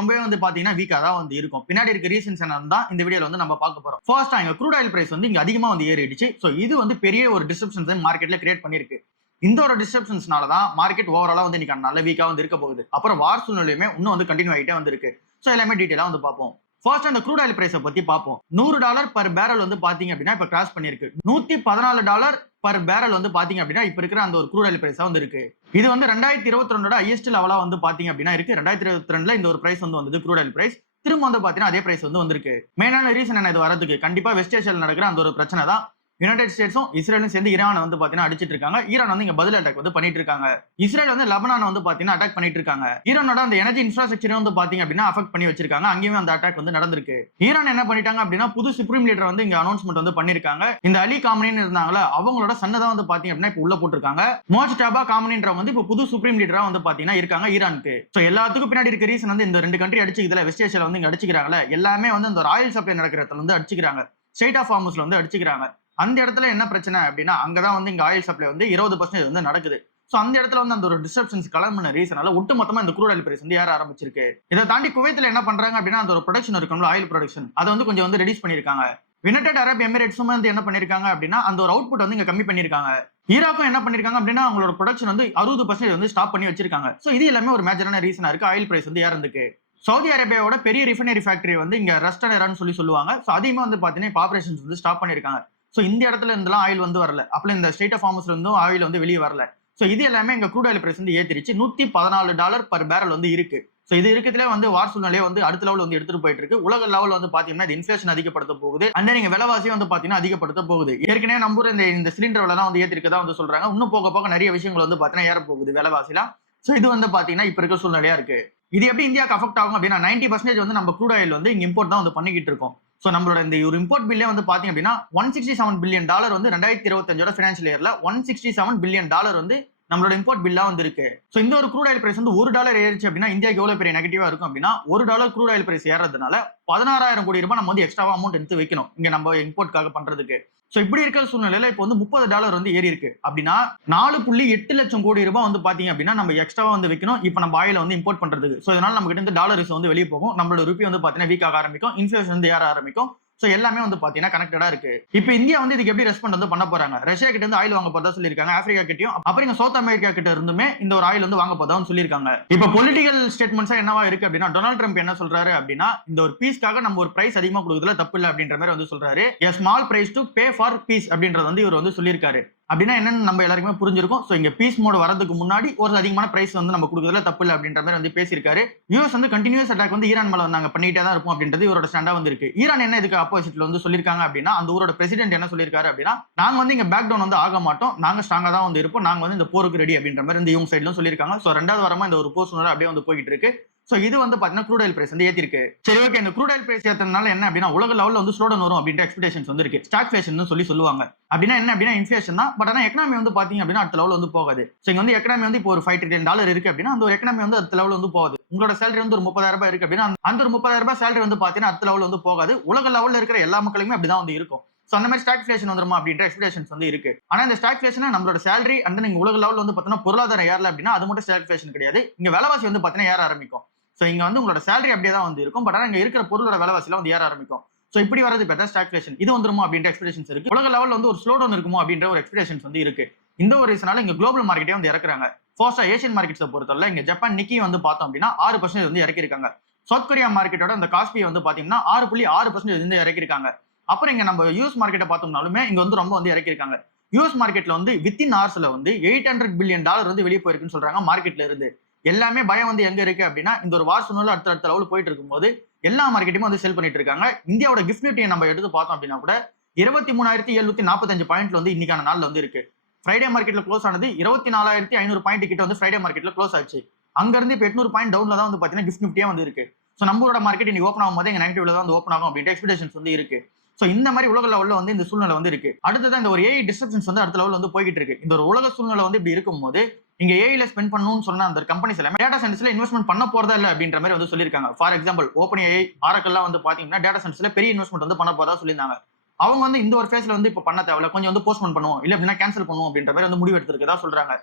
ரொம்பவே வந்து பாத்தீங்கன்னா வீக்கா தான் வந்து இருக்கும். பின்னாடி இருக்க ரீசன்ஸ் என்னன்னு தான் இந்த வீடியோல வந்து நம்ம பார்க்க போறோம். ஃபர்ஸ்ட் இங்க க்ரூட் ஆயில் பிரைஸ் வந்து இங்க அதிகமா வந்து ஏறிடுச்சு. சோ இது வந்து பெரிய ஒரு டிஸ்ரப்ஷன்ஸ் மார்க்கெட்ல கிரியேட் பண்ணிருக்கு. இந்த ஒரு டிஸ்ரப்ஷன்ஸ்னால தான் மார்க்கெட் ஓவராலா வந்து இன்னைக்கு நல்ல வீக்கா வந்து இருக்க போகுது. அப்புறம் வார் சூழ்நிலையுமே இன்னும் வந்து கண்டினியூ ஆயிட்டே வந்து இருக்கு. சோ எல்லாமே டீடைலா வந்து பார்ப்போம். ஃபர்ஸ்ட் அந்த க்ரூட் ஆயில் பிரைஸை பத்தி பார்ப்போம். $100 பர் பேரல் வந்து பாத்தீங்க அப்படின்னா இப்ப கிராஸ் பண்ணிருக்கு. $114 பர் பேரல் வந்து பாத்தீங்க அப்படின்னா இப்ப இருக்கிற அந்த ஒரு க்ரூட் ஆயில் பிரைஸா வந்து இருக்கு. இது வந்து 2022 ஹையஸ்ட் லெவலா வந்து பாத்தீங்க அப்படின்னா இருக்கு. 2022ல இந்த ஒரு பிரைஸ் வந்து வந்தது க்ரூட் ஆயில் பிரைஸ். திரும்ப வந்து பாத்தீங்கன்னா அதே பிரைஸ் வந்து வந்திருக்கு. மெயினான ரீசன் என்ன இது வரதுக்கு? கண்டிப்பா வெஸ்ட் ஏஷியால நடக்கிற அந்த ஒரு பிரச்சனை தான். யுனைடெட் ஸ்டேட்ஸும் இஸ்ரேலும் சேர்ந்து ஈரானை வந்து பாத்தீங்கன்னா அடிச்சிட்டு இருக்காங்க. ஈரான் வந்து இங்க பதில் அட்டாக் வந்து பண்ணிட்டு இருக்காங்க. இஸ்ரேல் வந்து லெபனான் வந்து பாத்தீங்கன்னா அட்டாக் பண்ணிட்டு இருக்காங்க. ஈரானோட அந்த எனர்ஜி இன்ஃப்ராஸ்ட்ரக்சரை வந்து பாத்தீங்க அப்படின்னா அஃபெக்ட் பண்ணி வச்சிருக்காங்க. அங்கேயும் அந்த அட்டாக் வந்து நடந்திருக்கு. ஈரான் என்ன பண்ணிட்டாங்க அப்படின்னா புது சுப்ரீம் லீடர் வந்து இங்க அனௌன்ஸ்மெண்ட் வந்து பண்ணிருக்காங்க. இந்த அலி காமனின்னு இருந்தாங்களா அவங்களோட சன்னதை வந்து பாத்தீங்க அப்படின்னா இப்ப உள்ள போட்டிருக்காங்க. மோஜ்டபா காமனின்றவங்க வந்து இப்ப புது சுப்ரீம் லீடரா வந்து பாத்தீங்கன்னா இருக்காங்க ஈரானுக்கு. சோ எல்லாத்துக்கும் பின்னாடி இருக்க ரீசன் வந்து இந்த ரெண்டு கண்ட்ரி அடிச்சுக்கிறதுல வெஸ்ட் ஏஷியால வந்து இங்க அடிச்சுக்கிறாங்களே எல்லாமே வந்து இந்த ஆயில் சப்ளை நடக்கிற இடத்துல வந்து அடிச்சுக்கிறாங்க. ஸ்ட்ரெயிட் ஆஃப் ஹார்முஸ்ல வந்து அடிச்சுக்கிறாங்க. அந்த இடத்துல என்ன பிரச்சனை அப்படின்னா அங்கதான் வந்து இங்க ஆயில் சப்ளை வந்து 20% வந்து நடக்குது. சோ அந்த இடத்துல வந்து அந்த ஒரு டிஸ்ரப்ஷன்ஸ் கிளம்பின ரீசனால ஒட்டு மொத்தமா இந்த க்ரூட் ஆயில் பிரைஸ் வந்து ஏற ஆரம்பிச்சிருக்கு. இதை தாண்டி குவைத்துல என்ன பண்றாங்க அப்படின்னா அந்த ஒரு ப்ரொடக்ஷன் இருக்கும்ல ஆயில் ப்ரொடக்ஷன் அதை வந்து கொஞ்சம் வந்து ரெடியூஸ் பண்ணிருக்காங்க. யுனைடெட் அரப் எமிரேட்ஸும் வந்து என்ன பண்ணிருக்காங்க அப்படின்னா அந்த ஒரு அவுட்புட் வந்து இங்க கம்மி பண்ணிருக்காங்க. ஈராக்கும் என்ன பண்ணிருக்காங்க அப்படின்னா அவங்களோட ப்ரொடக்ஷன் வந்து 60% வந்து ஸ்டாப் பண்ணி வச்சிருக்காங்க. சோ இது எல்லாமே ஒரு மேஜரான ரீசனா இருக்கு ஆயில் பிரைஸ் வந்து ஏறதுக்கு. சவுதி அரேபியாவோட பெரிய ரிஃபைனரி ஃபேக்டரி வந்து இங்க ரஸ்ட் அண்ட் எரான்னு சொல்லுவாங்க. சோ அதிகமா வந்து பாத்தீங்கன்னா இப்போ ஆபரேஷன்ஸ் வந்து ஸ்டாப் பண்ணிருக்காங்க. சோ இந்த இடத்துல இருந்தெல்லாம் ஆயில் வந்து வரல. அப்பல இந்த ஸ்டேட் ஆஃப் ஹார்முஸ்ல இருந்தும் ஆயில் வந்து வெளியே வரல. சோ இது எல்லாமே இங்க க்ரூட் ஆயில் பிரைஸ் வந்து ஏத்திருச்சு. $114 பர் பேரல் வந்து இருக்கு. சோ இது இருக்கிறதுல வந்து வார் சூழ்நிலையை வந்து அடுத்த லெவல் வந்து எடுத்துட்டு போயிட்டு இருக்கு. உலக லெவல் வந்து பாத்தீங்கன்னா இது இன்ஃபிளேஷன் அதிகப்படுத்த போகுது. அண்ட் நீங்க விலைவாசி வந்து பாத்தீங்கன்னா அதிகப்படுத்த போகுது. ஏற்கனவே நம்புற இந்த சிலிண்டர் விலை வந்து ஏத்திருக்கதா வந்து சொல்றாங்க. இன்னும் போக போக நிறைய விஷயங்கள் வந்து பாத்தீங்கன்னா ஏற போகுது விலைவாசிலாம். சோ இது வந்து பாத்தீங்கன்னா இப்ப இருக்க சூழ்நிலையா இருக்கு. இது எப்படி இந்தியாவுக்கு அஃபெக்ட் ஆகும் அப்படின்னா 90% வந்து நம்ம க்ரூட் ஆயில் வந்து இங்க இம்போர்ட் தான் வந்து பண்ணிக்கிட்டு இருக்கோம். சோ நம்மளோட இந்த ஒரு இம்போர்ட் பில்லே வந்து பாத்தீங்க அப்படின்னா $167 பில்லியன் வந்து 2025 ஃபினான்ஷியல் இயர்ல $167 பில்லியன் வந்து நம்மளோட இம்போர்ட் பில்லா வந்து இருக்கு. சோ இந்த ஒரு க்ரூட் ஆயில் பிரைஸ் வந்து $1 ஏறிச்சு அப்படின்னா இந்தியாவுக்கு எவ்வளவு பெரிய நெகட்டிவா இருக்கும் அப்படின்னா $1 க்ரூட் ஆயில் பிரைஸ் ஏறதுனால 16,000 கோடி ரூபாய் நம்ம வந்து எக்ஸ்ட்ராவா அமௌண்ட் எடுத்து வைக்கணும் இங்க நம்ம இம்போர்ட்காக பண்றதுக்கு. சோ இப்படி இருக்கிற சூழ்நிலையில இப்போ வந்து $30 வந்து ஏறி இருக்கு அப்படின்னா 4.8 லட்சம் கோடி ரூபாய் வந்து பாத்தீங்க அப்படின்னா நம்ம எக்ஸ்ட்ராவா வந்து வைக்கணும் இப்ப நம்ம ஆயில வந்து இம்போர்ட் பண்றதுக்கு. சோ இதனால நம்ம கிட்ட இருந்து டாலர்ஸ் வந்து வெளியே போகும். நம்மளோட ரூபி வந்து பாத்தீங்கன்னா வீக் ஆக ஆரம்பிக்கும். இன்ஃபிளேஷன் வந்து ஏற ஆரம்பிக்கும். சோ எல்லாமே வந்து பாத்தீங்கன்னா கனெக்டடா இருக்கு. இப்போ இந்தியா வந்து இதுக்கு எப்படி ரெஸ்பாண்ட் வந்து பண்ண போறாங்க? ரஷ்யா கிட்ட இருந்து ஆயில் வாங்க போறதா சொல்லிருக்காங்க. ஆப்பிரிக்கா கிட்டயும் அப்புறம் இங்க சவுத் அமெரிக்கா கிட்ட இருந்துமே இந்த ஒரு ஆயில் வந்து வாங்க போறதான்னு சொல்லிருக்காங்க. இப்போ பொலிட்டிக்கல் ஸ்டேட்மெண்ட்ஸா என்னவா இருக்கு அப்படின்னா டொனால்ட் ட்ரம்ப் என்ன சொல்றாரு அப்படின்னா இந்த ஒரு பீஸ்க்காக நம்ம ஒரு பிரைஸ் அதிகமா கொடுக்கறதுல தப்பு இல்ல அப்படின்ற மாதிரி வந்து சொல்றாரு. a small price to pay for peace அப்படின்றது வந்து இவர் வந்து சொல்லியிருக்காரு. அப்படின்னா என்னன்னு நம்ம எல்லாருக்குமே புரிஞ்சிருக்கும். சோ இங்க பீஸ் மோட் வரதுக்கு முன்னாடி ஒரு அதிகமான பிரைஸ் வந்து நம்ம கொடுக்கறதுல தப்பு இல்ல அப்படின்ற மாதிரி வந்து பேசியிருக்காரு. யூஎஸ் வந்து கண்டினியூஸ் அட்டாக் வந்து ஈரான் மேல நாங்க பண்ணிட்டே தான் இருப்போம் அப்படின்றது இவரோட ஸ்டாண்டா வந்து இருக்கு. ஈரான் என்ன இதுக்கு ஆப்போசிட்ல வந்து சொல்லிருக்காங்க அப்படின்னா அந்த ஊரோட பிரசிடென்ட் என்ன சொல்லிருக்காரு அப்படின்னா நாங்க வந்து இங்க பேக் டவுன் வந்து ஆக மாட்டோம். நாங்க ஸ்ட்ராங்கா தான் வந்து இருப்போம். நாங்க வந்து இந்த போருக்கு ரெடி அப்படின்ற மாதிரி இந்த இவங்க சைட்ல சொல்லிருக்காங்க. சோ ரெண்டாவது வாரமா இந்த ஒரு போர் சூழ்நிலை அப்படியே வந்து போயிட்டு இருக்கு. சோ இது வந்து பாத்தீங்கன்னா க்ரூட் ஆயில் பிரைஸ் வந்து ஏத்திருக்கு. சரி ஓகே இந்த க்ரூட் ஆயில் பிரைஸ் ஏத்தறதுனால என்ன அப்படின்னா உலக லெவல்ல வந்து ஸ்லோ டவுன் வரும் அப்படின்ற எக்ஸ்பெக்டேஷன்ஸ் வந்து இருக்கு. ஸ்டாக்ஃபிளேஷன் சொல்லுவாங்க. அப்படின்னா என்ன அப்படின்னா இன்ஃபிளேஷன் தான். பட் ஆனா எக்கனாமி வந்து பாத்தீங்க அப்படின்னா அடுத்த லெவல் வந்து போகாது. சோ இங்க வந்து எக்கனாமி வந்து இப்போ ஒரு $5 trillion இருக்கு அப்படின்னா அந்த ஒரு எக்கனாமி வந்து அடுத்த லெவல் வந்து போகாது. உங்களோட சேலரி வந்து ஒரு 30,000 இருக்கு அப்படின்னா அந்த ஒரு 30,000 சேலரி வந்து பாத்தீங்கன்னா அடுத்த லெவல் வந்து போகாது. உலக லெவல்ல இருக்கிற எல்லா மக்களுமே அப்படிதான் வந்து இருக்கும். சோ அந்த மாதிரி ஸ்டாக்ஃபிளேஷன் வந்துருமா அப்படின்ற எக்ஸ்பெக்டேஷன்ஸ் வந்து இருக்கு. ஆனா இந்த ஸ்டாக்ஃபிளேஷன் நம்மளோட சேலரி அண்ட் நீங்க உலக லெவல்ல வந்து பாத்தீங்கன்னா பொருளாதார ஏறல அப்படின்னா அது மட்டும் ஸ்டாக்ஃபிளேஷன் கிடையாது. இங்க விலைவாசி வந்து பாத்தீங்கன்னா ஏற ஆரம்பிக்கும். சோ இங்க வந்து உங்களோட சேலரி அப்படியே தான் வந்து இருக்கும். பட் ஆனா இங்க இருக்கிற பொருளோட விலைவாசில வந்து ஏற ஆரம்பிக்கும். சோ இப்படி வரது பார்த்தா ஸ்டாக்ஃபிளேஷன் இது வந்துருமா அப்படின்ற எக்ஸ்பெக்டேஷன்ஸ் இருக்கு. உலக லெவல்ல வந்து ஒரு ஸ்லோ டவுன் இருக்குமோ அப்படின்ற ஒரு எக்ஸ்பெக்டேஷன்ஸ் வந்து இருக்கு. இந்த ஒரு ரீசனால இங்க குளோபல் மார்க்கெட்டே வந்து இறக்குறாங்க. ஃபர்ஸ்ட் ஏசியன் மார்க்கெட்ஸை பொறுத்தவரை இங்க ஜப்பான் நிக்கி வந்து பார்த்தோம் அப்படின்னா 6% வந்து இறக்கிருக்காங்க. சவுத் கொரியா மார்க்கெட்டோட அந்த காஸ்பி வந்து பாத்தீங்கன்னா 6.6% வந்து இறக்கிருக்காங்க. அப்புறம் இங்க நம்ம யூஎஸ் மார்க்கெட்டை பார்த்தோம்னாலுமே இங்க வந்து ரொம்ப வந்து இறக்கிருக்காங்க. யூஎஸ் மார்க்கெட்ல வந்து வித்தின் ஹவர்ஸ்ல வந்து $800 பில்லியன் வந்து வெளியே போயிருக்குன்னு சொல்றாங்க மார்க்கெட்ல இருந்து. எல்லாமே பயம் வந்து எங்க இருக்கு அப்படின்னா இந்த ஒரு வார் சூழ்நிலை அடுத்த லெவல் போயிட்டு இருக்கும்போது எல்லா மார்க்கெட்டுமே வந்து செல் பண்ணிட்டு இருக்காங்க. இந்தியாவோட கிஃப்ட் நிஃப்டியை நம்ம எடுத்து பார்த்தோம் அப்படின்னா கூட 23,745 பாயிண்ட்ல வந்து இன்னைக்கான நாள்ல வந்து இருக்கு. ஃப்ரைடே மார்க்கெட்ல க்ளோஸ் ஆனது 24,500 பாயிண்ட் கிட்ட வந்து ஃப்ரைடே மார்க்கெட்ல க்ளோஸ் ஆச்சு. அங்க இருந்து இப்போ 800 பாயிண்ட் டவுன்ல தான் வந்து பாத்தீங்கன்னா கிஃப்ட் நிஃப்டியே வந்து இருக்கு. சோ நம்மளோட மார்க்கெட் இன்னைக்கு ஓப்பன் ஆகும்போது எங்க நெகட்டிவ்ல தான் வந்து ஓப்பன் ஆகும் அப்படின்ற எக்ஸ்பெக்டேஷன்ஸ் வந்து இருக்கு. சோ இந்த மாதிரி உலக லெவல்ல வந்து இந்த சூழ்நிலை வந்து இருக்கு. அடுத்ததான் இந்த ஒரு ஏஐ டிஸ்ட்ரப்ஷன்ஸ் வந்து அடுத்த லெவல் வந்து போய்கிட்டு இருக்கு. இந்த ஒரு உலக சூழ்நிலை வந்து இப்படி இருக்கும்போது இங்க ஏஐல ஸ்பெண்ட் பண்ணணும்னு சொன்ன அந்த கம்பெனிஸ் எல்லாமே டேட்டா சென்டர்ஸ்ல இன்வெஸ்ட்மெண்ட் பண்ண போறதா இல்ல அப்படின்ற மாதிரி வந்து சொல்லிருக்காங்க. ஃபார் எக்ஸாம்பிள் ஓப்பன் ஏஐ ஆரக்கல்லாம் வந்து பாத்தீங்கன்னா டேட்டா சென்டர்ஸ்ல பெரிய இன்வெஸ்ட்மெண்ட் வந்து பண்ண போறதா சொல்லியிருந்தாங்க. அவங்க வந்து இந்த ஒரு ஃபேஸ்ல வந்து இப்ப பண்ண தேவையில்ல கொஞ்சம் வந்து போஸ்ட்போன் பண்ணுவோம் இல்ல அப்படின்னா கேன்சல் பண்ணுவோம் அப்படின்ற மாதிரி வந்து முடிவு எடுத்திருக்கதா சொல்றாங்க.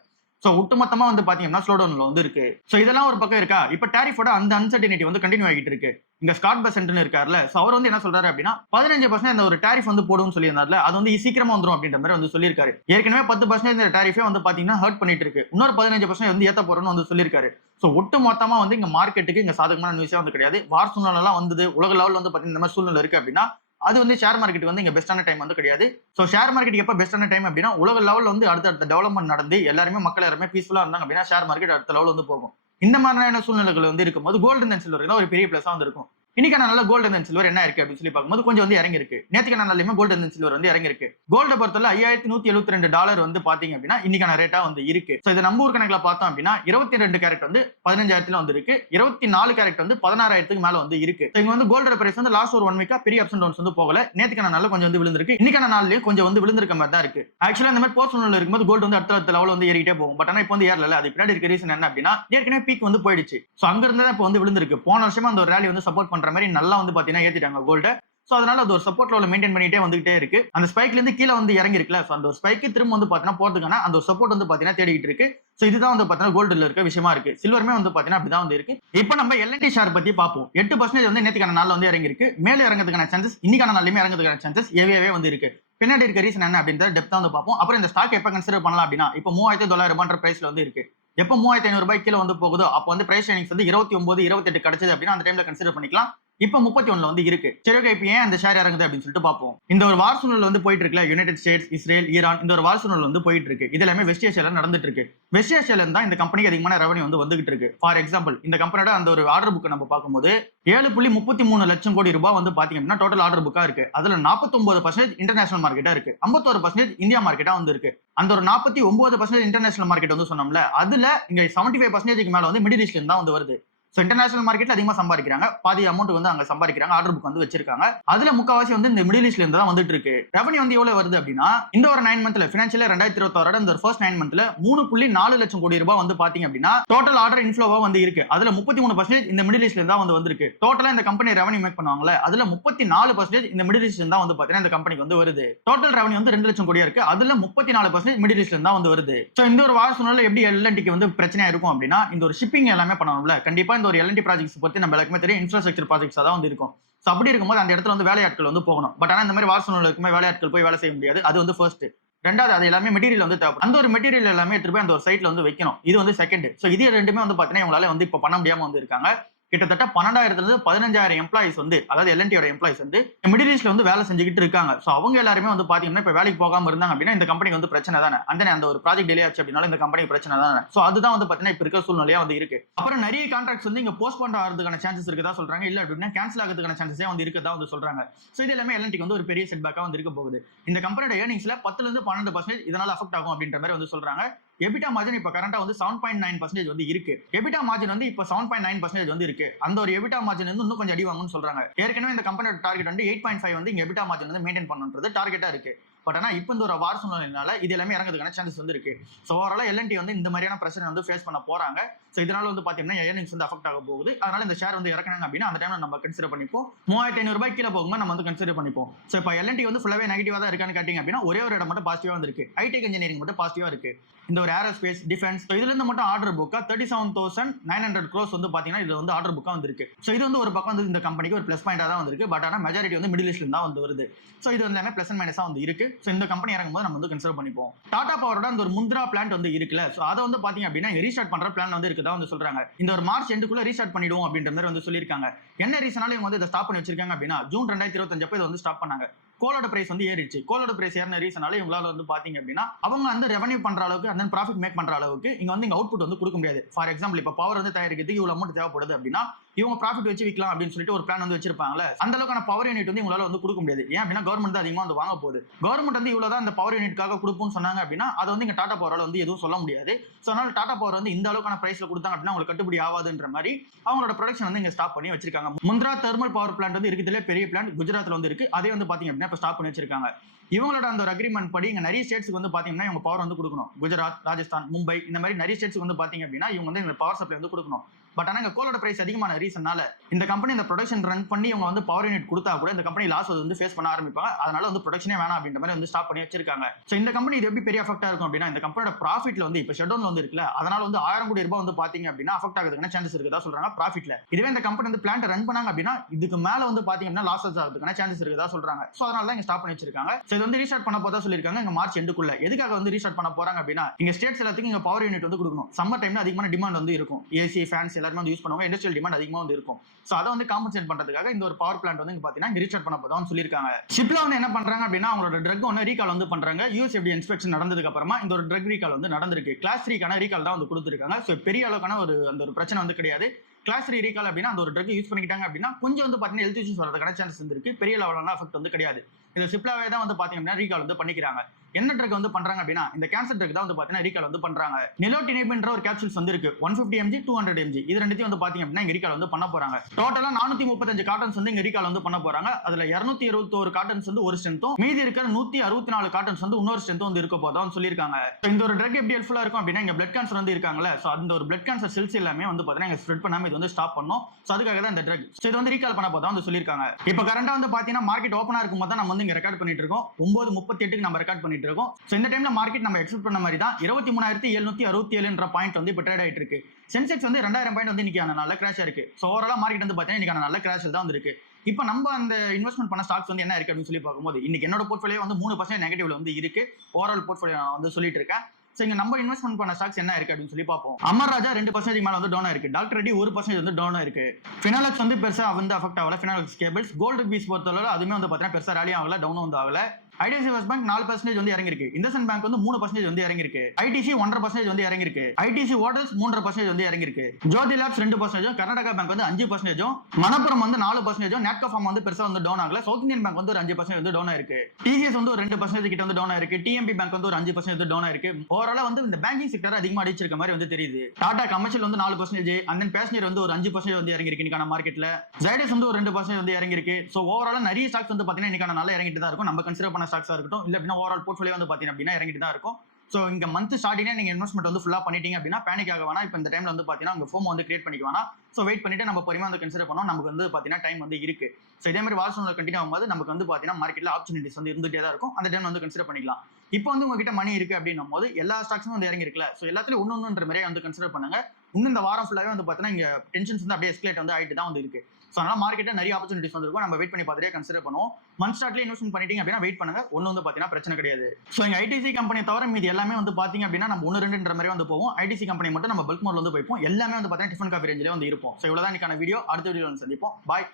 சோ ஒட்டுமொத்தமா வந்து பாத்தீங்கன்னா ஸ்லோ டவுன்ல வந்து இருக்கு. சோ இதெல்லாம் ஒரு பக்கம் இருக்கா, இப்ப டாரிஃபோட அந்த அன்சர்டினிட்டி வந்து கண்டினியூ ஆகிட்டு இருக்கு. இங்க ஸ்காட் பெசன்ட்னு இருக்கார்ல, சோ அவர் வந்து என்ன சொல்றாரு அப்படின்னா 15% அந்த ஒரு டாரிஃப் வந்து போடுன்னு சொல்லியிருந்தார்ல, அது வந்து சீக்கிரமா வந்துரும் அப்படின்ற மாதிரி வந்து சொல்லியிருக்காரு. ஏற்கனவே 10% இந்த டாரிஃபே வந்து பாத்தீங்கன்னா ஹர்ட் பண்ணிட்டு இருக்கு. இன்னொரு 15% வந்து ஏத்த போறோம்னு வந்து சொல்லியிருக்காரு. சோ ஒட்டு மொத்தமா வந்து இங்க மார்க்கெட்டுக்கு இங்க சாதகமான நியூஸே வந்து கிடையாது. வார் சூழ்நிலை எல்லாம் வந்தது, உலக லெவல்ல வந்து பாத்தீங்கன்னா இந்த மாதிரி சூழ்நிலை இருக்கு அப்படின்னா அது வந்து ஷேர் மார்க்கெட் வந்து இங்க பெஸ்டான டைம் வந்து கிடையாது. சோ ஷேர் மார்க்கெட் எப்ப பெஸ்டான டைம் அப்படின்னா உலக லெவல்ல வந்து அடுத்த டெவலப்மெண்ட் நடந்து எல்லாருமே மக்கள் எல்லாருமே பீஸ்ஃபுல்லா இருந்தாங்க அப்படின்னா ஷேர் மார்க்கெட் அடுத்த லெவல் வந்து போகும். இந்த மாதிரியான சூழ்நிலைகள் வந்து இருக்கும்போது கோல்டு அண்ட் சில்வர் தான் ஒரு பெரிய பிளஸா வந்து இருக்கும். இன்னைக்கான நல்ல கோல்டு அண்ட் சில்வர் என்ன இருக்கு அப்படின்னு சொல்லி பார்க்கும்போது கொஞ்சம் வந்து இறங்கி இருக்கு. நேத்துக்கான நாள்லயுமே கோல்டு அண்ட் சில்வர் வந்து இறங்கி இருக்கு. கோல்ட பொறுத்தவரை $5172 வந்து பாத்தீங்க அப்படின்னா இன்னைக்கான ரேட்டா வந்து இருக்கு. சோ இதை நம்ம ஊர் கணக்குல பார்த்தோம் அப்படின்னா 22 கேரட் வந்து 15,000 வந்து இருக்கு. 24 கேரட் வந்து 16,000 மேல வந்து இருக்கு. இங்க வந்து கோல்டோட பிரைஸ் வந்து லாஸ்ட் ஒரு 1 வீக்கா பெரிய அப்ஸ் அண்ட் டவுன்ஸ் வந்து போகல. நேத்துக்கான நாள்ல கொஞ்சம் வந்து விழுந்திருக்கு. இன்னைக்கான நாள்லயும் கொஞ்சம் வந்து விழுந்திருக்க மாதிரி தான் இருக்கு. ஆக்சுவலா இந்த மாதிரி போஸ்ட் சூழ்நிலை இருக்கும்போது கோல்டு வந்து அடுத்த லெவல் வந்து ஏறிட்டே போகும். பட் ஆனா இப்போ வந்து ஏறல. அது பின்னாடி இருக்க ரீசன் என்ன அப்படின்னா ஏற்கனவே பீக் வந்து போயிடுச்சு. சோ அங்க இருந்து தான் இப்போ வந்து விழுந்திருக்கு. போன வருஷமா அந்த ஒரு ரேலி வந்து சப்போர்ட் பண்ற மாதிரி நல்லா வந்து ஏத்திட்டாங்க கோல்ட. சோ அதனால அது ஒரு சப்போர்ட் லெவல் மெயின்டைன் பண்ணிட்டே வந்துட்டே இருக்கு. அந்த ஸ்பைக்ல இருந்து கீழ வந்து இறங்கி இருக்குல, சோ அந்த ஒரு ஸ்பைக் திரும்ப வந்து பாத்தீங்கன்னா போறதுக்கான அந்த ஒரு சப்போர்ட் வந்து பாத்தீங்கன்னா தேடிட்டு இருக்கு. சோ இதுதான் வந்து பாத்தீங்கன்னா கோல்டுல இருக்க விஷயமா இருக்கு. சில்வருமே வந்து பாத்தீங்கன்னா அப்படிதான் வந்து இருக்கு. இப்போ நம்ம எல்என்டி ஷேர் பத்தி பாப்போம். 8% வந்து நேத்துக்கான நாள்ல வந்து இறங்கி இருக்கு. மேல இறங்கிறதுக்கான சான்சஸ் இன்னைக்கான நாள்லயுமே இறங்கிறதுக்கான சான்சஸ் ஏவே வந்து இருக்கு. பின்னாடி இருக்க ரீசன் என்ன அப்படின்றத டெப்தா வந்து பாப்போம். அப்புறம் இந்த ஸ்டாக் எப்ப கன்சிடர் பண்ணலாம் அப்படின்னா இப்போ 3900 பிரைஸ்ல வந்து இருக்கு. எப்போ 3500 கீழ வந்து போகுதோ அப்போ வந்து பிரைஸ் ரேஞ்ச் வந்து 29, 28 கிடைச்சது அப்படின்னா அந்த டைம்ல கன்சிடர் பண்ணிக்கலாம். இப்ப 31 வந்து இருக்கு. சரி ஓகே, இப்போ ஏன் அந்த ஷேர் இறங்குது அப்படின்னு சொல்லிட்டு பார்ப்போம். இந்த ஒரு வார் சூழ்நிலை வந்து போயிட்டு இருக்குல, யுனைடெட் ஸ்டேட்ஸ், இஸ்ரேல், ஈரான் இந்த ஒரு வார் சூழ்நிலை வந்து போயிட்டு இருக்கு. இது எல்லாமே வெஸ்ட் ஏசியால நடந்துட்டு இருக்கு. வெஸ்ட் ஏசியால இருந்தா இந்த கம்பெனிக்கு அதிகமான ரெவன்யூ வந்து வந்துகிட்டு இருக்கு. ஃபார் எக்ஸாம்பிள் இந்த கம்பெனியோட அந்த ஒரு ஆர்டர் புக் நம்ம பார்க்கும்போது 7.33 லட்சம் கோடி ரூபாய் வந்து பாத்தீங்க அப்படின்னா டோட்டல் ஆர்டர் புக்கா இருக்கு. அதுல 49% இன்டர்நேஷனல் மார்க்கெட்டா இருக்கு. 51% இந்தியா மார்க்கெட்டா வந்து இருக்கு. அந்த ஒரு 49% இன்டர்நேஷனல் மார்க்கெட் வந்து சொன்னோம்ல, அதுல இங்க 75% மேல வந்து மிடில் ஈஸ்ட்ல இருந்தா வந்து வருது. சோ இன்டர்நேஷனல் மார்க்கெட்ல அதிகமா சம்பாதிக்கிறாங்க. பாதி அமௌண்ட் வந்து அங்க சம்பாதிக்கிறாங்க. ஆர்டர் புக் வந்து வச்சிருக்காங்க. அதுல முக்காவாசி வந்து இந்த மிடில் ஈஸ்ட்ல இருந்து தான் வந்துட்டு இருக்கு. ரெவன்யூ வந்து எவ்வளவு வருது அப்படின்னா இந்த ஒரு 9 மந்த்ல பினான்சியல் 2026 இந்த ஃபர்ஸ்ட் 9 மந்த்ல 3.4 லட்சம் கோடி ரூபாய் வந்து பாத்தீங்க அப்படின்னா டோட்டல் ஆர்டர் இன்ஃப்ளோவா வந்து இருக்கு. அதுல 33% இந்த மிடில் ஈஸ்ட்ல இருந்தா வந்து வந்திருக்கு. டோட்டலா இந்த கம்பெனி ரெவன்யூ மேக் பண்ணுவாங்கல, அதுல 34% இந்த மிடில் ஈஸ்ட்ல இருந்தா வந்து பாத்தீங்கன்னா இந்த கம்பெனிக்கு வந்து வருது. டோட்டல் ரெவன்யூ வந்து 2 லட்சம் கோடியா இருக்கு. அதுல 34% மிடில் ஈஸ்ட்ல இருந்தா வந்து வருது. சோ இந்த ஒரு வார் சூழ்நிலை எப்படி எல்என்டிக்கு வந்து பிரச்சனையா இருக்கும் அப்படின்னா இந்த ஒரு ஷிப்பிங் எல்லாமே பண்ணணும்ல. கண்டிப்பா இந்த ஒரு எல்என்டி ப்ராஜெக்ட்ஸ் பத்தி நம்ம எல்லாருக்குமே தெரியும், இன்ஃப்ராஸ்ட்ரக்சர் ப்ராஜெக்ட்ஸ் தான் வந்து இருக்கும். சோ அப்படி இருக்கும்போது அந்த இடத்துல வந்து வேலையாட்கள் வந்து போகணும். பட் ஆனா இந்த மாதிரி வார் சூழ்நிலை இருக்குமே வேலையாட்கள் போய் வேலை செய்ய முடியாது. அது வந்து ஃபர்ஸ்ட். ரெண்டாவது அது எல்லாமே மெட்டீரியல் வந்து தேவை. அந்த ஒரு மெட்டீரியல் எல்லாமே எடுத்து போய் அந்த ஒரு சைட்ல வந்து வைக்கணும். இது வந்து செகண்ட். சோ இது ரெண்டுமே வந்து பாத்தீங்கன்னா இவங்களால வந்து இப்ப பண்ண முடியாம வந்து இருக்காங்க. கிட்டத்தட்ட 12,000 இருந்து 15,000 எம்ப்ளாயிஸ் வந்து அதாவது எல்என்டியோட எம்ப்ளாயிஸ் வந்து மிடில் ஈஸ்ட்ல வந்து வேலை செஞ்சுக்கிட்டு இருக்காங்க. சோ அவங்க எல்லாருமே வந்து பாத்தீங்கன்னா இப்ப வேலைக்கு போகாம இருந்தாங்க அப்படின்னா இந்த கம்பெனிக்கு வந்து பிரச்சனை தானே. அந்த ஒரு ப்ராஜெக்ட் டிலே ஆச்சு அப்படினால இந்த கம்பெனிக்கு பிரச்சனை தானே. சோ அதுதான் வந்து பாத்தீங்கன்னா இப்ப இருக்க சூழ்நிலையா வந்து இருக்கு. அப்புறம் நிறைய கான்ட்ராக்ட்ஸ் வந்து இங்க போஸ்ட்போன் ஆகிறதுக்கான சான்சஸ் இருக்கதா சொல்றாங்க. இல்ல அப்படின்னா கேன்சல் ஆகிறதுக்கான சான்சஸே வந்து இருக்கதா வந்து சொல்றாங்க. சோ இது எல்லாமே எல்என்டிக்கு வந்து ஒரு பெரிய செட்பேக்கா வந்து இருக்க போகுது. இந்த கம்பெனியோட ஏர்னிங்ஸ்ல 10 இருந்து 12% இதனால அஃபெக்ட் ஆகும் அப்படின்ற மாதிரி வந்து சொல்றாங்க. எபிட்டா மார்ஜின் இப்ப கரண்டா வந்து 7.9% வந்து இருக்கு. எபிட்டா மார்ஜின் வந்து இப்ப 7.9% வந்து இருக்கு. அந்த ஒரு எபிட்டா மார்ஜின் வந்து இன்னும் கொஞ்சம் அடி வாங்கும்னு சொல்றாங்க. ஏற்கனவே இந்த கம்பெனியோட டார்கெட் வந்து 8.5 வந்து இங்க எபிட்டா மார்ஜின் வந்து மெயின்டைன் பண்ணணும்ன்றது டார்கெட்டா இருக்கு. பட் ஆனா இப்போ இந்த ஒரு வார் சூழ்நிலையினால இது எல்லாமே இறங்குறதுக்கான சான்சஸ் வந்து இருக்கு. சோ ஓவராலா எல்என்டி வந்து இந்த மாதிரியான பிரச்சனை வந்து ஃபேஸ் பண்ண போறாங்க. சோ இதனால வந்து பாத்தீங்கன்னா ஏர்னிங்ஸ் வந்து அஃபெக்ட் ஆக போகுது. அதனால இந்த ஷேர் வந்து இறக்குனாங்க அப்படின்னா அந்த டைம்ல நம்ம கன்சிடர் பண்ணிப்போம். 3,500 கீழ போகும்போது நம்ம வந்து கன்சிடர் பண்ணிப்போம். சோ இப்போ எல்என்டி வந்து ஃபுல்லாவே நெகட்டிவா தான் இருக்கான்னு கேட்டீங்க அப்படின்னா ஒரே ஒரு இடம் மட்டும் பாசிட்டிவா வந்து இருக்கு. ஹைடெக் இன்ஜினியரிங் மட்டும் பாசிட்டிவா இருக்கு. இந்த ஒரு ஏரோஸ்பேஸ் டிஃபென்ஸ் இதுல இருந்து மட்டும் ஆர்டர் புக்கா 37,900 crores வந்து பாத்தீங்கன்னா இது வந்து ஆர்டர் புக்கா வந்திருக்கு. சோ இது வந்து ஒரு பக்கம் வந்து இந்த கம்பெனிக்கு ஒரு பிளஸ் பாயிண்டா தான் வந்திருக்கு. பட் ஆனா மெஜாரிட்டி வந்து மிடில் ஈஸ்ட்ல இருந்தா வந்து வருது. சோ இது வந்து எல்லாமே பிளஸ் அண்ட் மைனஸா வந்து இருக்கு. சோ இந்த கம்பெனி இறங்கும்போது நம்ம வந்து கன்சிடர் பண்ணிப்போம். டாடா பவரோட அந்த ஒரு முந்த்ரா பிளான்ட் வந்து இருக்குல்ல, சோ அதை வந்து பாத்தீங்க அப்படின்னா ரீஸ்டார்ட் பண்ற பிளான் வந்து இருக்குதா வந்து சொல்றாங்க. இந்த ஒரு மார்ச் எண்டுக்குள்ள ரீஸ்டார்ட் பண்ணிடுவோம் அப்படின்ற மாதிரி வந்து சொல்லியிருக்காங்க. என்ன ரீசனால இவங்க வந்து இதை ஸ்டாப் பண்ணி வச்சிருக்காங்க அப்படின்னா ஜூன் 2025 அப்ப இதை வந்து ஸ்டாப் பண்ணாங்க. கோலோட பிரைஸ் வந்து ஏறிடுச்சு. கோலோட பிரைஸ் ஏறின ரீசனால இவங்களால வந்து பாத்தீங்க அப்படின்னா அவங்க வந்து ரெவன்யூ பண்ற அளவுக்கு அந்த ப்ராஃபிட் மேக் பண்ற அளவுக்கு இங்க வந்து இங்க அவுட்புட் வந்து கொடுக்க முடியாது. ஃபார் எக்ஸாம்பிள் இப்ப பவர் வந்து தயாரிக்கிறதுக்கு இவ்வளவு அமௌண்ட் தேவைப்படுது அப்படின்னா இவங்க ப்ராஃபிட் வச்சு விற்கலாம் அப்படின்னு சொல்லிட்டு ஒரு பிளான் வந்து வச்சிருப்பாங்கல்ல, அந்த அளவுக்கான பவர் யூனிட் வந்து இவங்களால வந்து கொடுக்க முடியாது. ஏன் அப்படின்னா கவர்மெண்ட் தான் அதிகமா வந்து வாங்க போகுது. கவர்மெண்ட் வந்து இவ்வளவுதான் அந்த பவர் யூனிட்காக கொடுப்போம்னு சொன்னாங்க அப்படின்னா அதை வந்து இங்க டாடா பவரால வந்து எதுவும் சொல்ல முடியாது. சோ அதனால டாடா பவர் வந்து இந்த அளவுக்கான பிரைஸ்ல கொடுத்தாங்க அப்படின்னா உங்களுக்கு கட்டுப்படி ஆகாதுன்ற மாதிரி அவங்களோட ப்ரொடக்ஷன் வந்து இங்க ஸ்டாப் பண்ணி வச்சிருக்காங்க. முந்த்ரா தெர்மல் பவர் பிளான்ட் வந்து இருக்குதுல பெரிய பிளான்ட் குஜராத்ல வந்து இருக்கு. அதே வந்து பாத்தீங்க அப்படின்னா இப்ப ஸ்டாப் பண்ணி வச்சிருக்காங்க. இவங்களோட அந்த ஒரு அக்ரிமெண்ட் படி இங்க நிறைய ஸ்டேட்ஸ்க்கு வந்து பாத்தீங்கன்னா இவங்க பவர் வந்து கொடுக்கணும். குஜராத், ராஜஸ்தான், மும்பை இந்த மாதிரி நிறைய ஸ்டேட்ஸ்க்கு வந்து பாத்தீங்க அப்படின்னா இவங்க வந்து இந்த பவர் சப்ளை வந்து கொடுக்கணும். பட் ஆனா இங்க கோலோட பிரைஸ் அதிகமான ரீசன்னால இந்த கம்பெனி இந்த ப்ரொடக்ஷன் ரன் பண்ணி இவங்க வந்து பவர் யூனிட் கொடுத்தா கூட இந்த கம்பெனி லாஸ் வந்து ஃபேஸ் பண்ண ஆரம்பிப்பாங்க. அதனால வந்து ப்ரொடக்ஷனே வேணாம் அப்படின்ற மாதிரி வந்து ஸ்டாப் பண்ணி வச்சிருக்காங்க. சோ இந்த கம்பெனி இது எப்படி பெரிய அஃபெக்டா இருக்கும் அப்படின்னா இந்த கம்பெனியோட ப்ராஃபிட்ல வந்து இப்ப ஷட் டவுன்ல வந்து இருக்குல்ல, அதனால வந்து 1000 கோடி ரூபாய் வந்து பாத்தீங்க அப்படின்னா அஃபெக்ட் ஆகிறதுக்கான சான்சஸ் இருக்குதா சொல்றாங்க ப்ராஃபிட்ல. இதுவே இந்த கம்பெனி வந்து பிளான்ட் ரன் பண்ணாங்க அப்படின்னா இதுக்கு மேல வந்து பாத்தீங்க அப்படின்னா லாஸஸ் ஆகிறதுக்கான சான்சஸ் இருக்குதா சொல்றாங்க. சோ அதனால தான் இங்க ஸ்டாப் பண்ணி வச்சிருக்காங்க. சோ இது வந்து ரீஸ்டார்ட் பண்ண போதா சொல்லிருக்காங்க இங்க மார்ச் எண்டுக்குள்ள. எதுக்காக வந்து ரீஸ்டார்ட் பண்ண போறாங்க அப்படின்னா இங்க ஸ்டேட்ஸ் எல்லாத்துக்கும் இங்க பவர் யூனிட் வந்து கொடுக்கணும். சம்மர் டைம்ல அதிகமான டிமாண்ட் வந்து இருக்கும். ஏசி ஃபேன்ஸ் எல்லாரும் வந்து யூஸ் பண்ணுவாங்க. இண்டஸ்ட்ரியல் டிமாண்ட் அதிகமா வந்து இருக்கும். சோ அதை வந்து காம்பன்சேட் பண்றதுக்காக இந்த ஒரு பவர் பிளான்ட் வந்து இங்க பாத்தீங்கன்னா இங்க ரீஸ்டார்ட் பண்ண போதான்னு சொல்லிருக்காங்க. ஷிப்ல வந்து என்ன பண்றாங்க அப்படின்னா அவங்களோட ட்ரக் ஒன்னு ரீகால் வந்து பண்றாங்க. யூஎஸ்எஃப்டி இன்ஸ்பெக்ஷன் நடந்ததுக்கு அப்புறமா இந்த ஒரு ட்ரக் ரீகால் வந்து நடந்திருக்கு. கிளாஸ் 3 ரீகால் தான் வந்து கொடுத்திருக்காங்க. சோ பெரிய அளவுக்கான அந்த ஒரு பிரச்சனை வந்து கிடையாது. கிளாஸ் 3 ரீகால் அப்படின்னா அந்த ஒரு ட்ரக் யூஸ் பண்ணிக்கிட்டாங்க அப்படின்னா கொஞ்சம் வந்து பாத்தீங்கன்னா ஹெல்த் இஷ்யூஸ் வரதுக்கான சான்சஸ் இருக்கு. பெரிய லெவலான அஃபெக்ட் வந்து கிடையாது. இந்த சிப்லாவே தான் வந்து பாத்தீங்க அப்படின்னா ரீகால் வந்து பண்ணிக்கிறாங்க. என்ன ட்ரக் வந்து பண்றாங்க அப்படின்னா இந்த கேன்சர் ட்ரக் தான் வந்து பாத்தீங்கன்னா ரீகால் வந்து பண்றாங்க. நிலோட்டினிப்ன்ற ஒரு கேப்சூல்ஸ் வந்து இருக்கு 150 mg 200 mg இது ரெண்டுத்தையும் வந்து பாத்தீங்க அப்படின்னா இங்க ரீகால் வந்து பண்ண போறாங்க. டோட்டலா 435 கார்ட்டன்ஸ் வந்து இங்க ரீகால் வந்து பண்ண போறாங்க. அதுல 221 கார்ட்டன்ஸ் வந்து ஒரு ஸ்ட்ரென்த்தும் மீதி இருக்கிற 164 கார்ட்டன்ஸ் வந்து இன்னொரு ஸ்ட்ரென்த்தும் வந்து இருக்க போதான்னு சொல்லியிருக்காங்க. இந்த ஒரு ட்ரக் எப்படி ஹெல்ப்ஃபுல்லா இருக்கும் அப்படின்னா இங்க பிளட் கேன்சர் வந்து இருக்காங்கல்ல, சோ அந்த ஒரு பிளட் கேன்சர் செல்ஸ் எல்லாமே வந்து பாத்தீங்கன்னா இங்க ஸ்ப்ரெட் பண்ணாம இது வந்து ஸ்டாப் பண்ணும். சோ அதுக்காக தான் இந்த ட்ரக் இது வந்து ரீகால் பண்ண போதா வந்து சொல்லியிருக்காங்க. இப்போ கரண்டா வந்து பாத்தீங்கன்னா மார்க்கெட் ஓப்பனா இருக்கும் போது நம்ம வந்து இங்க ரெக்கார்ட் பண்ணிட்டு இருக்கோம். 9:38க்கு நம்ம ரெக்கார்ட் பண்ணிட்டு இருக்கோம். சோ இந்த டைம்ல மார்க்கெட் நம்ம எக்ஸ்பெக்ட் பண்ண மாதிரி தான் 23,767 பாயிண்ட் வந்து இப்போ ட்ரேட் ஆயிட்டு இருக்கு. சென்செக்ஸ் வந்து 2000 பாயிண்ட் வந்து இன்னைக்கு நல்ல கிராஷ் இருக்கு. சோ ஓவராலா மார்க்கெட் வந்து பாத்தீங்கன்னா இன்னைக்கு நல்ல கிராஷ் தான் வந்து இருக்கு. இப்போ நம்ம அந்த இன்வெஸ்ட்மெண்ட் பண்ண ஸ்டாக்ஸ் வந்து என்ன இருக்கு அப்படின்னு சொல்லி பார்க்கும்போது இன்னைக்கு என்னோட போர்ட்ஃபோலியோ வந்து 3% நெகட்டிவ்ல வந்து இருக்கு. ஓவரால் போர்ட்ஃபோலியோ வந்து சொல்லிட்டு இருக்கேன். சோ இங்க நம்ம இன்வெஸ்ட்மெண்ட் பண்ண ஸ்டாக்ஸ் என்ன இருக்கு அப்படின்னு சொல்லி பார்ப்போம். அமர் ராஜா 2% மேல வந்து டவுன் ஆயிருக்கு. டாக்டர் ரெட்டி 1% வந்து டவுன் ஆயிருக்கு. ஃபினாலக்ஸ் வந்து பெருசா வந்து அஃபெக்ட் ஆகல. ஃபினாலக்ஸ் கேபிள்ஸ் கோல்டு பீஸ் பொறுத்தவரை அதுமே வந்து பாத்தீங்கன்னா பெருசா ராலி ஆகல, டவுன் வந்து ஆகல. ஐடிசி ஃபர்ஸ்ட் பேங்க் 4% வந்து இறங்கி இருக்கு. இண்டஸ்இண்ட் பேங்க் வந்து 3% வந்து இறங்கி இருக்கு. ஐடிசி 1.5% வந்து இறங்கி இருக்கு. ஐடிசி ஹோட்டல்ஸ் 3% வந்து இறங்கி இருக்கு. ஜோதி லேப்ஸ் 2%, கர்நாடகா பேங்க் வந்து 5%, மணப்புரம் வந்து 4%, நேட்கோ ஃபார்ம் வந்து பெருசா வந்து டவுன் ஆகல. சவுத் இந்தியன் பேங்க் வந்து ஒரு 5% வந்து டவுன் ஆயிருக்கு. டிசிஎஸ் வந்து ஒரு 2% கிட்ட வந்து டவுன் ஆயிருக்கு. டிஎம்பி பேங்க் வந்து ஒரு 5% வந்து டவுன் ஆயிருக்கு. ஓவராலா வந்து இந்த பேங்கிங் செக்டர் அதிகமா அடிச்சிருக்க மாதிரி வந்து தெரியுது. டாடா கமர்ஷியல் வந்து 4%, and then பேசஞ்சர் வந்து ஒரு 5% வந்து இறங்கி இருக்கு இன்னைக்கான மார்க்கெட்ல. ஜைடஸ் வந்து ஒரு 2% வந்து இறங்கி இருக்கு. சோ ஓவராலா நிறைய ஸ்டாக்ஸ் வந்து பாத்தீங்கன்னா இன்னைக்கான நல்லா இறங்கிட்டு தான் இருக்கும். நம்ம கன்சிடர் பண்ண ஸ்டாக்ஸா இருக்கட்டும் இல்ல ஓவரால் போர்ட்ஃபோலியோ வந்து பாத்தீங்க அப்படின்னா இறங்கிட்டு தான் இருக்கும். சோ இங்க மந்த் ஸ்டார்டிங்ல நீங்க இன்வெஸ்ட்மெண்ட் வந்து ஃபுல்லா பண்ணிட்டீங்க அப்படின்னா பேனிக் ஆக வேணா. இப்போ இந்த டைம்ல வந்து பாத்தீங்கன்னா உங்க ஃபோம் வந்து கிரியேட் பண்ணிக்க வேணா. சோ வெயிட் பண்ணிட்டு நம்ம பொறுமையா வந்து கன்சிடர் பண்ணோம். நமக்கு வந்து பாத்தீங்கன்னா டைம் வந்து இருக்கு. சோ இதே மாதிரி வால்சூன்ல கண்டினியூ ஆகும்போது நமக்கு வந்து பாத்தீங்கன்னா மார்க்கெட்ல ஆப்பர்ச்சுனிட்டிஸ் வந்து இருந்துட்டே தான் இருக்கும். அந்த டைம் வந்து கன்சிடர் பண்ணிக்கலாம். இப்போ வந்து உங்ககிட்ட மணி இருக்கு அப்படின்னும் போது எல்லா ஸ்டாக்ஸும் வந்து இறங்கி இருக்குல்ல. சோ எல்லாத்துலயும் ஒன்னொன்ற மாதிரி வந்து கன்சிடர் பண்ணுங்க. இன்னும் இந்த வாரம் ஃபுல்லாவே வந்து பாத்தீங்கன்னா இங்க டென்ஷன்ஸ் வந்து அப்படியே எஸ்கலேட் வந்து ஆயிட்டு தான் வந்து இருக்கு. சோ அதனால மார்க்கெட்ல நிறைய ஆப்பர்ச்சுனிட்டிஸ் வந்து இருக்கும். நம்ம வெயிட் பண்ணி பார்த்துட்டே கன்சிடர் பண்ணுவோம். மந்த் ஸ்டார்ட்ல இன்வெஸ்ட்மெண்ட் பண்ணிட்டீங்க அப்படின்னா வெயிட் பண்ணுங்க. ஒன்னு வந்து பாத்தீங்கன்னா பிரச்சனை கிடையாது. சோ இங்க ஐடிசி கம்பெனி தவிர மீதி எல்லாமே வந்து பாத்தீங்க அப்படின்னா நம்ம 1-2ன்ற மாதிரி வந்து போவோம். ஐடிசி கம்பெனி மட்டும் நம்ம பல்க் மோட்ல வந்து போய்ப்போம். எல்லாமே வந்து பாத்தீங்கன்னா டிஃபன் காஃபி ரேஞ்சிலே வந்து இருப்போம். சோ இவ்வளவுதான் இன்னைக்கான வீடியோ. அடுத்த வீடியோல வந்து சந்திப்போம். பாய்.